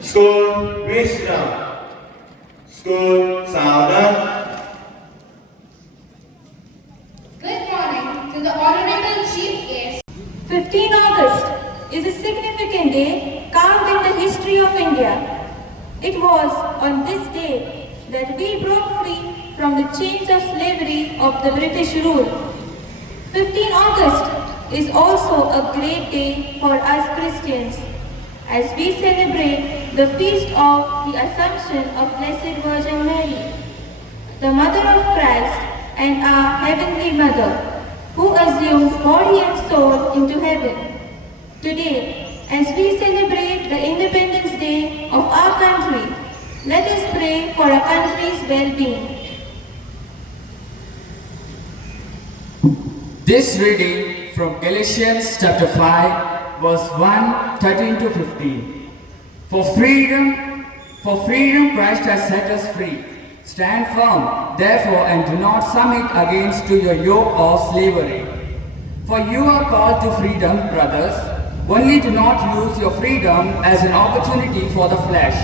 School wisdom. School soundness. Good morning to the Honorable Chief Guest. 15 August is a significant day carved in the history of India. It was on this day that we broke free from the chains of slavery of the British rule. 15 August is also a great day for us Christians as we celebrate the feast of the Assumption of Blessed Virgin Mary, the Mother of Christ and our Heavenly Mother, who assumes body and soul into heaven. Today, as we celebrate the Independence Day of our country, let us pray for our country's well-being. This reading from Galatians chapter 5, verse 1, 13 to 15. For freedom Christ has set us free. Stand firm, therefore, and do not submit against to your yoke of slavery. For you are called to freedom, brothers. Only do not use your freedom as an opportunity for the flesh,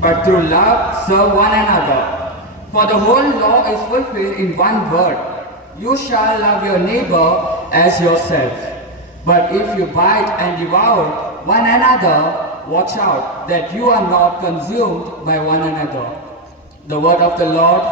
but through love serve one another. For the whole law is fulfilled in one word: you shall love your neighbor as yourself. But if you bite and devour one another, watch out that you are not consumed by one another. The word of the Lord.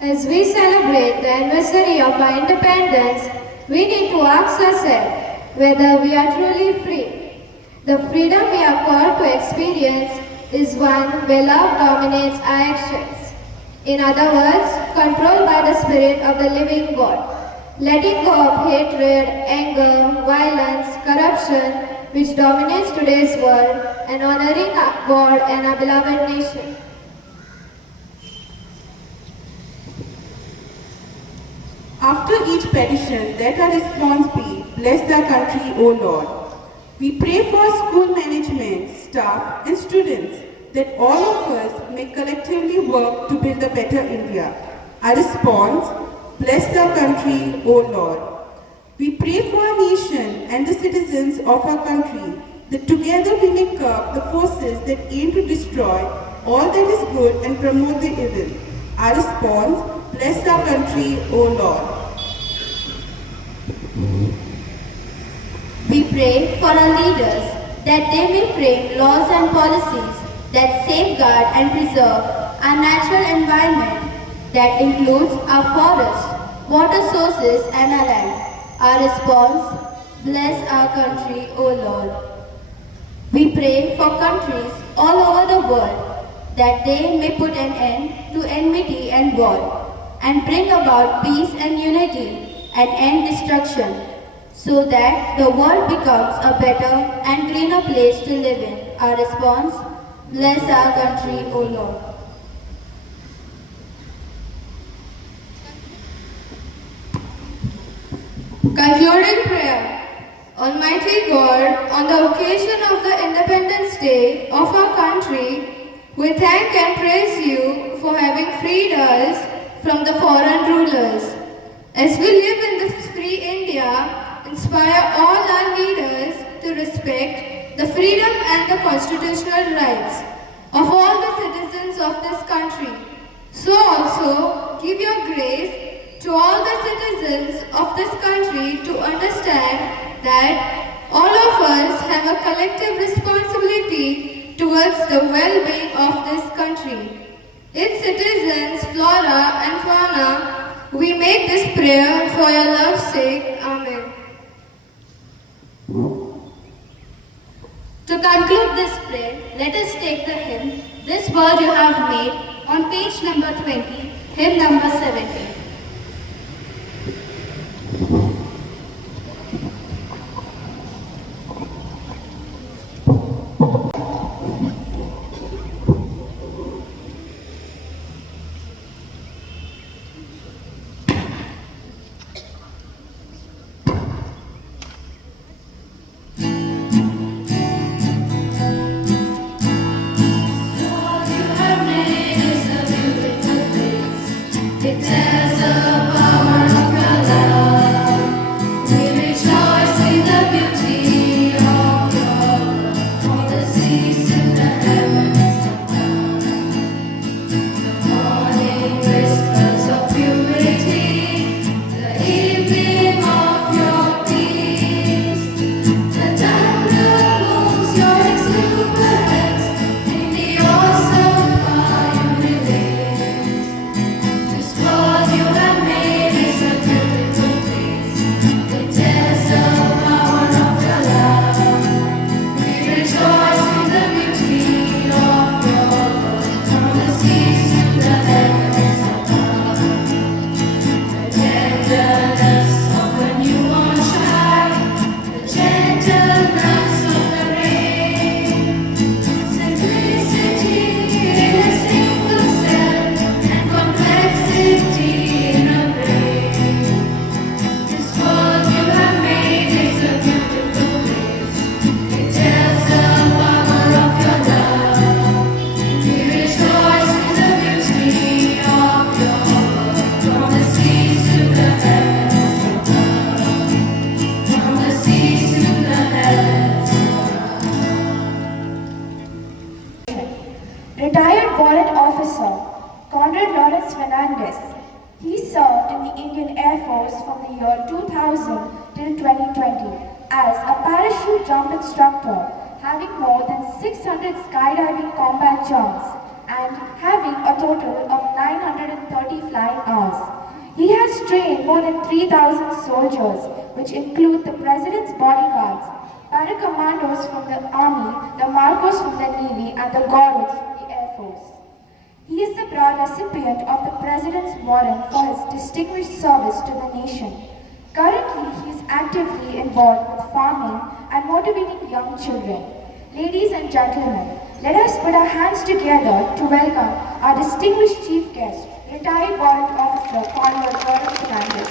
As we celebrate the anniversary of our independence, we need to ask ourselves whether we are truly free. The freedom we are called to experience is one where love dominates our actions. In other words, controlled by the Spirit of the living God. Letting go of hatred, anger, violence, corruption, which dominates today's world, and honoring our God and our beloved nation. After each petition, let our response be, bless the country, O Lord. We pray for school management, staff and students that all of us may collectively work to build a better India. Our response, bless the country, O Lord. We pray for our nation and the citizens of our country that together we may curb the forces that aim to destroy all that is good and promote the evil. Our response, bless our country, O Lord. We pray for our leaders that they may frame laws and policies that safeguard and preserve our natural environment that includes our forests, water sources and our land. Our response, bless our country, O Lord. We pray for countries all over the world that they may put an end to enmity and war and bring about peace and unity and end destruction so that the world becomes a better and greener place to live in. Our response, bless our country, O Lord. Concluding prayer. Almighty God, on the occasion of the Independence Day of our country, we thank and praise you for having freed us from the foreign rulers. As we live in this free India, inspire all our leaders to respect the freedom and the constitutional rights of all the citizens of this country. So also give your grace to all the citizens of this country to understand that all of us have a collective responsibility towards the well-being of this country. Its citizens, flora and fauna, we make this prayer for your love's sake. Amen. To conclude this prayer, let us take the hymn, This World You Have Made, on page number 20, hymn number 70. It tells 2020 as a parachute jump instructor, having more than 600 skydiving combat jumps and having a total of 930 flying hours. He has trained more than 3,000 soldiers, which include the President's bodyguards, para-commandos from the Army, the Marcos from the Navy, and the Gauruds from the Air Force. He is the proud recipient of the President's Warrant for his distinguished service to the nation. Currently, he is actively involved with farming and motivating young children. Ladies and gentlemen, let us put our hands together to welcome our distinguished chief guest, retired Warrant Officer Conrad Gordon Fernandez.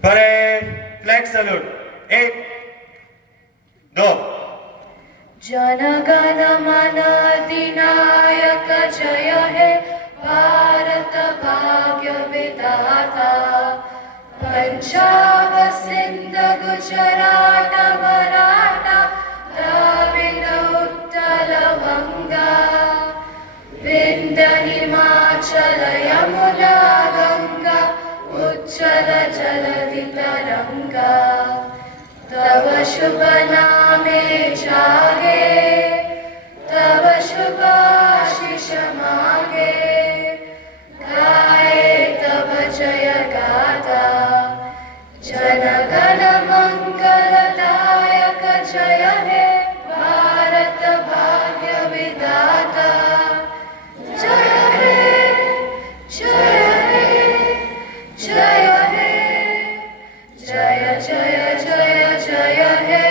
Parade, flag salute. 8, 2. जनगण मन अधिनायक जय हे भारत भाग्य विधाता पंजाब सिंध गुजरात मराठा द्रविड़ उत्कल गंगा विंध्य हिमाचल यमुना गंगा उज्जल जलधि तरंगा तव शुभ नामे जागे तव शुभ आशीष मागे गाए तव जय गाथा जनगण मंगलदायक जय हे भारत भाग्य विधाता जय हे जय हे जय हे जय जय जय जय हे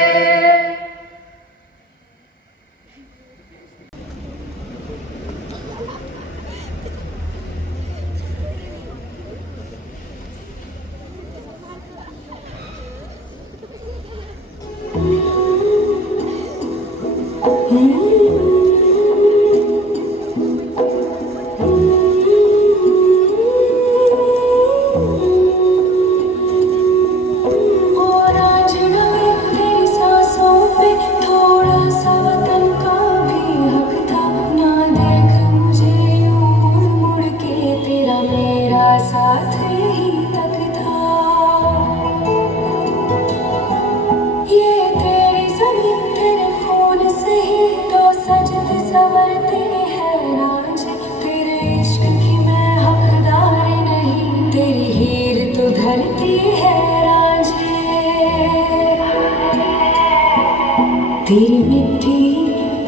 तेरी मिट्टी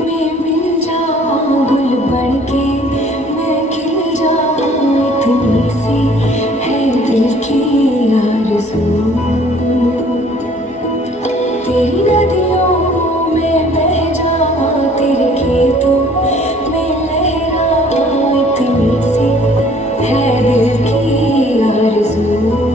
में मिल जाऊं गुल बनके मैं खिल जाऊं इतनी सी है दिल की आरज़ू तेरी नदियों में बह जाऊं तेरे खेतों में लहराऊं इतनी सी है दिल की आरज़ू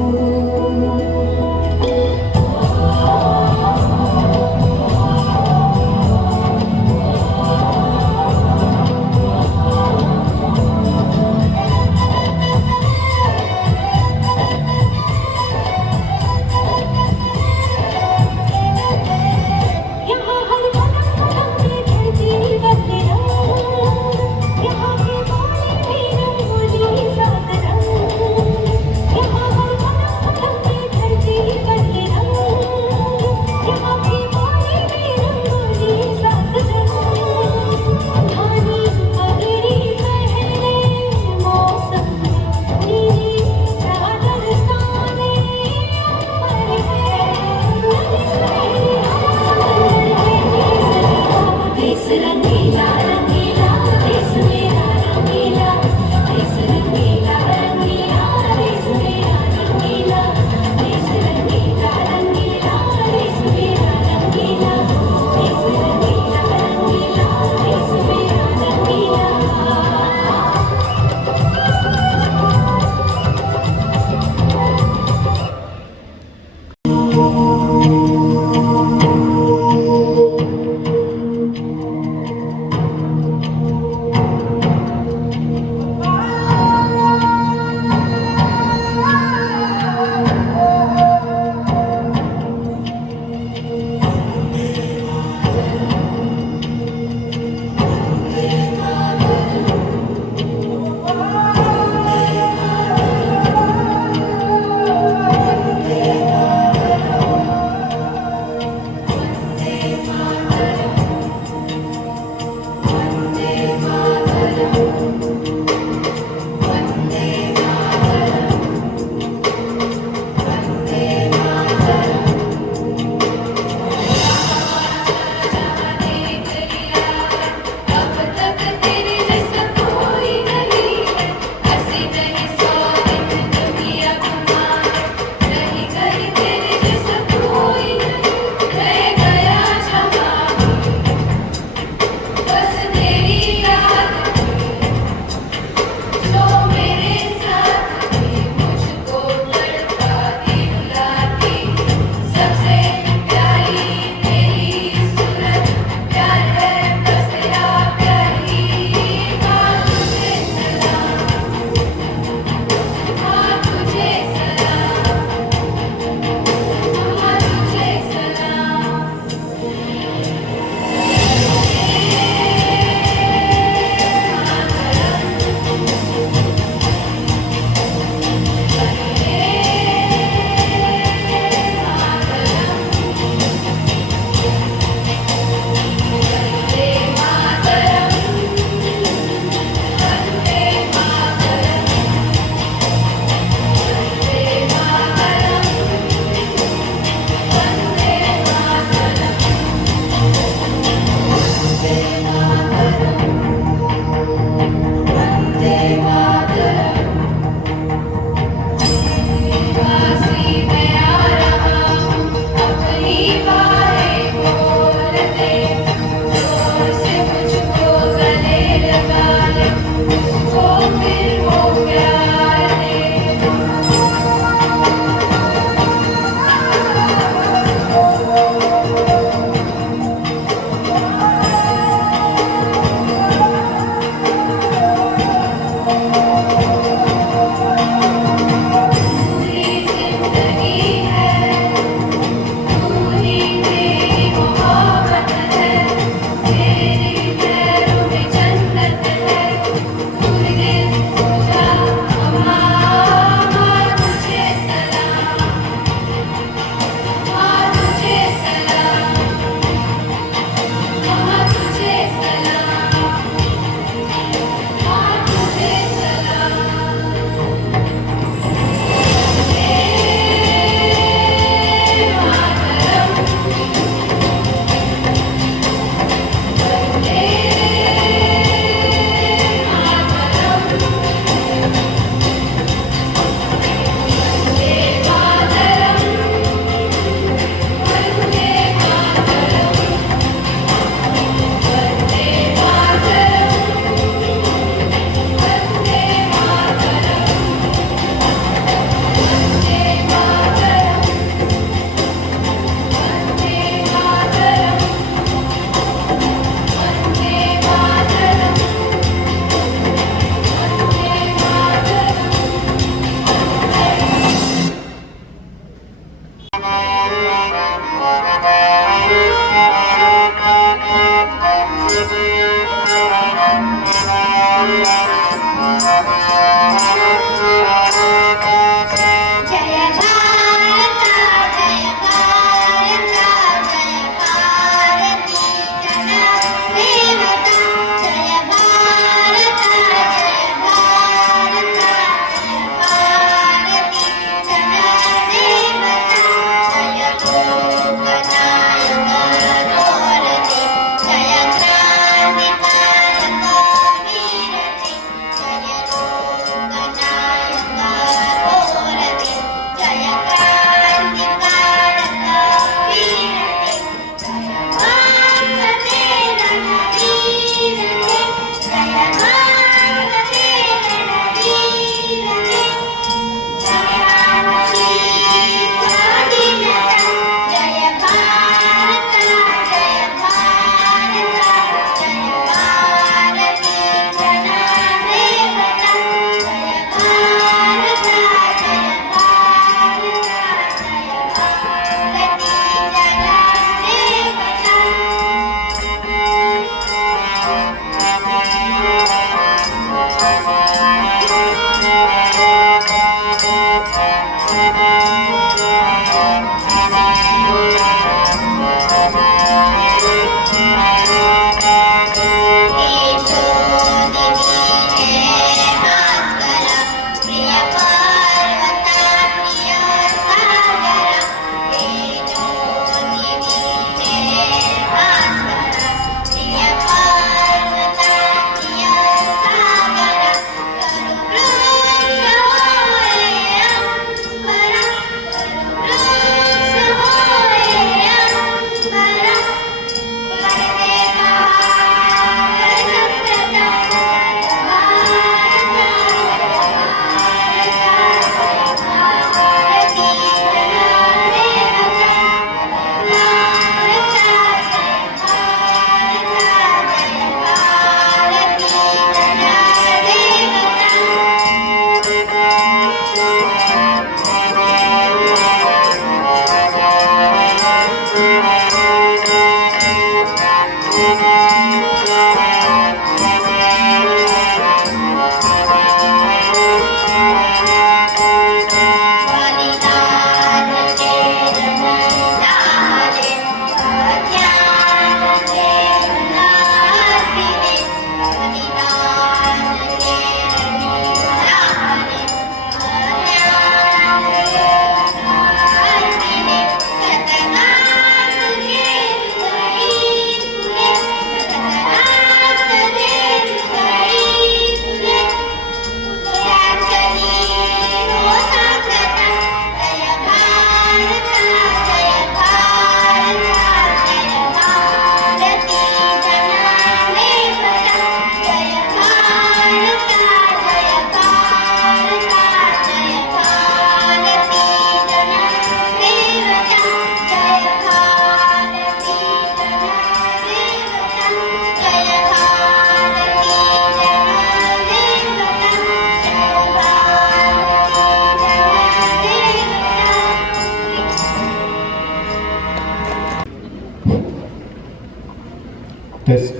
Test.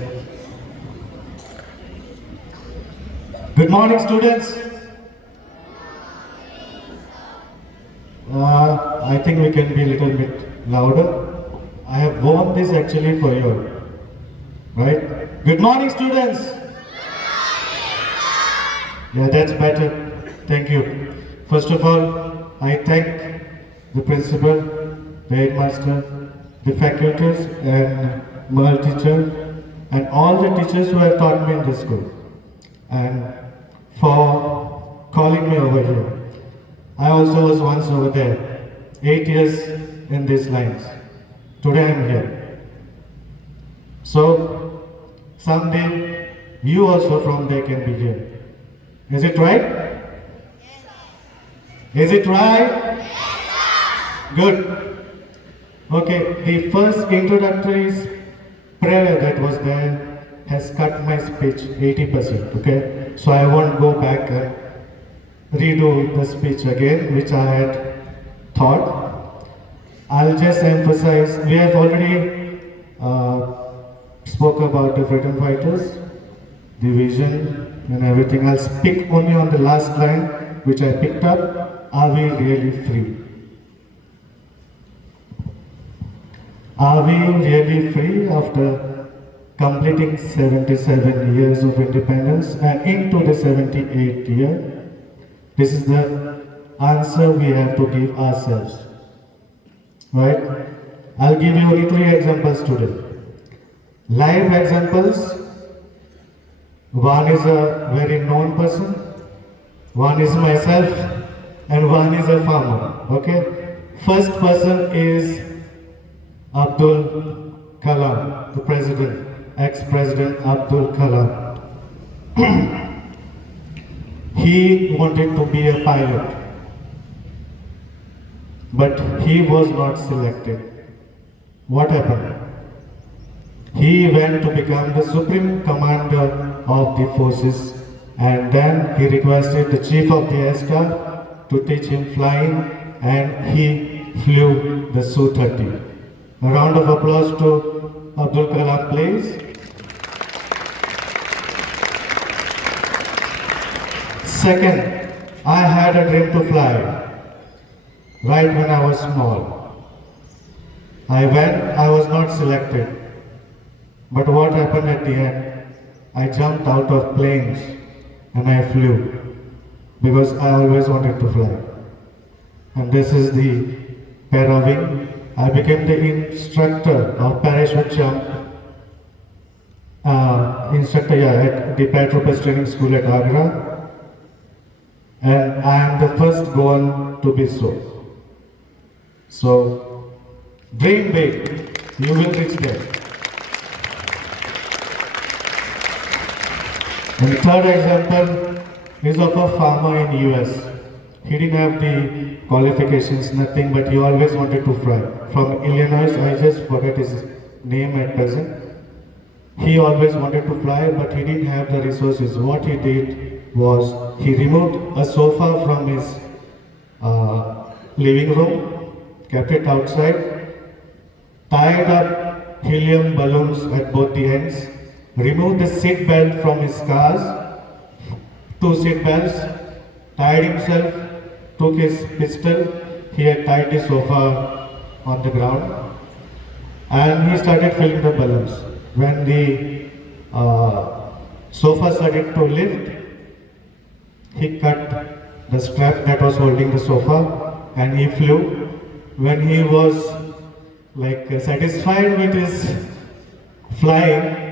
Good morning, students. I think we can be a little bit louder. I have worn this actually for you, right? Good morning, students. Yeah, that's better. Thank you. First of all, I thank the principal, the headmaster, the faculties and Merle teacher, and all the teachers who have taught me in this school, and for calling me over here. I also was once over there, 8 years in these lines. Today I am here. So, someday you also from there can be here. Is it right? Is it right? Good. Okay, the first introductory prayer that was there has cut my speech 80%, okay? So I won't go back and redo the speech again, which I had thought. I'll just emphasize, we have already spoke about the freedom fighters, the vision and everything. I'll speak only on the last line, which I picked up. Are we really free? Are we really free after completing 77 years of independence and into the 78th year? This is the answer we have to give ourselves. Right? I'll give you only 3 examples today. Live examples. One is a very known person, one is myself, and one is a farmer. Okay? First person is Abdul Kalam, the president, ex-president Abdul Kalam. He wanted to be a pilot, but he was not selected. What happened? He went to become the supreme commander of the forces, and then he requested the chief of the air staff to teach him flying, and he flew the Su-30. A round of applause to Abdul Kalam, please. Second, I had a dream to fly right when I was small. I went, I was not selected. But what happened at the end? I jumped out of planes and I flew because I always wanted to fly. And this is the para wing. I became the instructor of parachute jump at the Patriots Training School at Agra. And I am the first one to be so. So, dream big, you will reach there. And the third example is of a farmer in US. He didn't have the qualifications, nothing, but he always wanted to fly. From Illinois, I just forget his name at present. He always wanted to fly, but he didn't have the resources. What he did was, he removed a sofa from his living room, kept it outside, tied up helium balloons at both the ends, removed the seat belt from his cars, 2 seat belts, tied himself, took his pistol, he had tied the sofa on the ground, and he started filling the balloons. When the sofa started to lift, he cut the strap that was holding the sofa and he flew. When he was satisfied with his flying,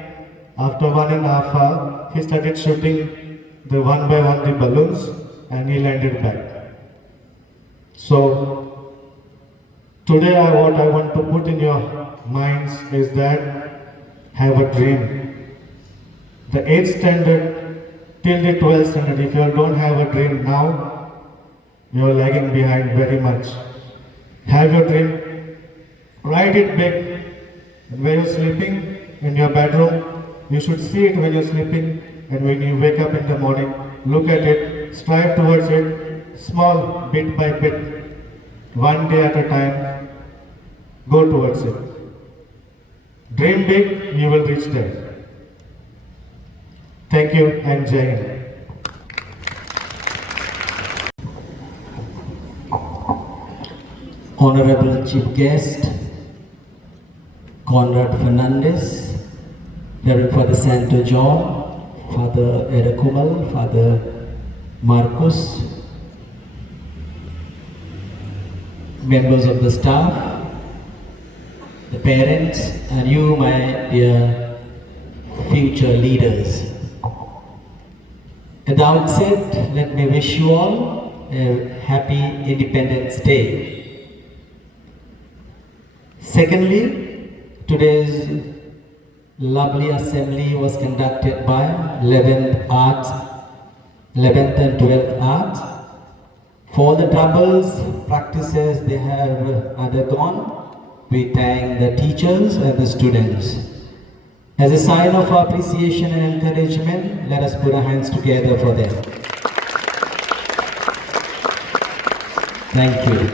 after 1.5 hours, he started shooting the one by one the balloons and he landed back. So, today what I want to put in your minds is that have a dream. The 8th standard till the 12th standard, if you don't have a dream now, you are lagging behind very much. Have your dream, write it big. When you're sleeping in your bedroom, you should see it when you're sleeping, and when you wake up in the morning, look at it, strive towards it, small, bit by bit, one day at a time, go towards it. Dream big, you will reach there. Thank you and Jai Hind. Honorable Chief Guest, Conrad Fernandez, Reverend Father Santo John, Father Erakumal, Father Marcus, members of the staff, the parents, and you, my dear future leaders. At the outset, let me wish you all a happy Independence Day. Secondly, today's lovely assembly was conducted by 11th and 12th Arts. For the troubles, practices they have undergone, we thank the teachers and the students. As a sign of our appreciation and encouragement, let us put our hands together for them. Thank you.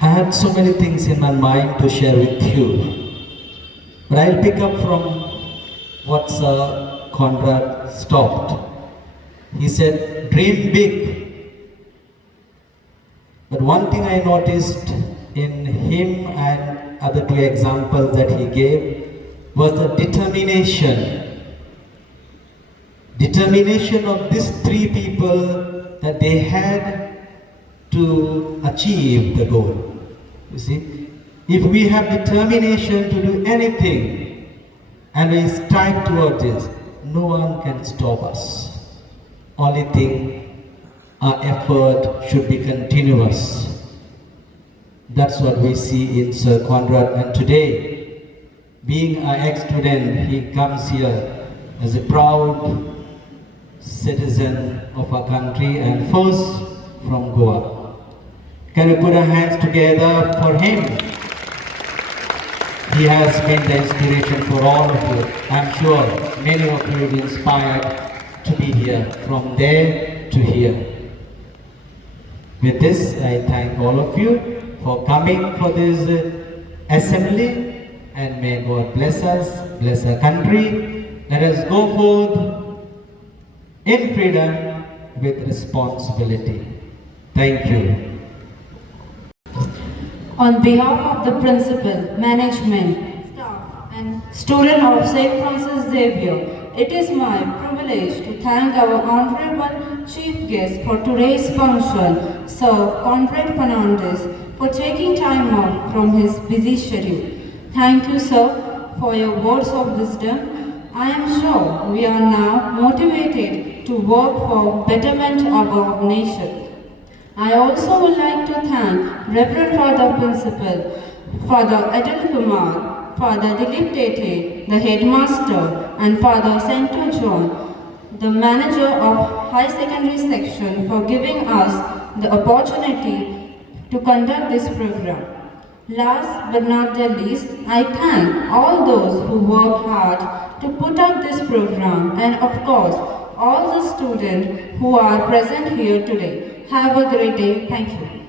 I had so many things in my mind to share with you, but I'll pick up from what Sir Conrad stopped. He said, dream big. But one thing I noticed in him and other two examples that he gave was the determination. Determination of these three people that they had to achieve the goal. You see, if we have determination to do anything and we strive towards this, no one can stop us. Only thing, our effort should be continuous. That's what we see in Sir Conrad. And today, being an ex-student, he comes here as a proud citizen of our country and first from Goa. Can we put our hands together for him? He has been the inspiration for all of you. I'm sure many of you will be inspired to be here, from there to here. With this, I thank all of you for coming for this assembly, and may God bless us, bless our country. Let us go forth in freedom with responsibility. Thank you. On behalf of the principal, management, staff and student of St. Francis Xavier, it is my privilege to thank our Honorable Chief Guest for today's function, Sir Conrad Fernandez, for taking time off from his busy schedule. Thank you, sir, for your words of wisdom. I am sure we are now motivated to work for betterment of our nation. I also would like to thank Reverend Father Principal, Father Adil Kumar, Father Dilip Tete, the Headmaster, and Father Santo John, the Manager of High Secondary Section, for giving us the opportunity to conduct this program. Last but not the least, I thank all those who worked hard to put up this program, and of course, all the students who are present here today. Have a great day. Thank you.